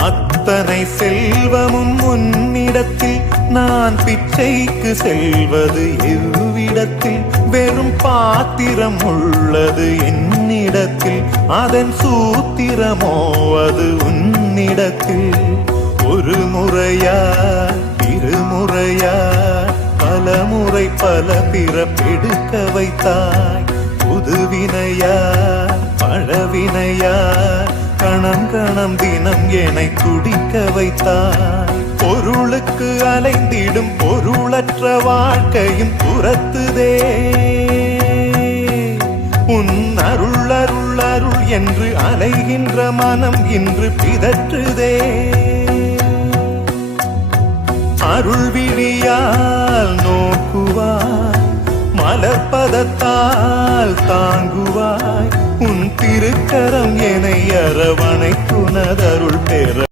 அத்தனை செல்வமும் உன்னிடத்தில் நான் பிச்சைக்கு செல்வது எவ்விடத்தில் வெறும் பாத்திரம் உள்ளது என்னிடத்தில் அதன் சூத்திரமோ அது உன்னிடத்தில் ஒரு முறையா இருமுறையா பல முறை பல பிறப்பெடுக்க வைத்தாய் புதுவினையா பழவினையா கணம் கணம் தினம் என்னை துடிக்க வைத்தாய் பொருளுக்கு அலைந்திடும் பொருளற்ற வாழ்க்கையும் துரத்துதே உன் அருள் அருள் அருள் என்று அலைகின்ற மனம் இன்று பிதற்றுதே அருள் விழியால் நோக்குவாய் மலர்பதத்தால் தாங்குவாய் உன் திருக்கரம் என்னை அரவணைத்துனதருள் பெற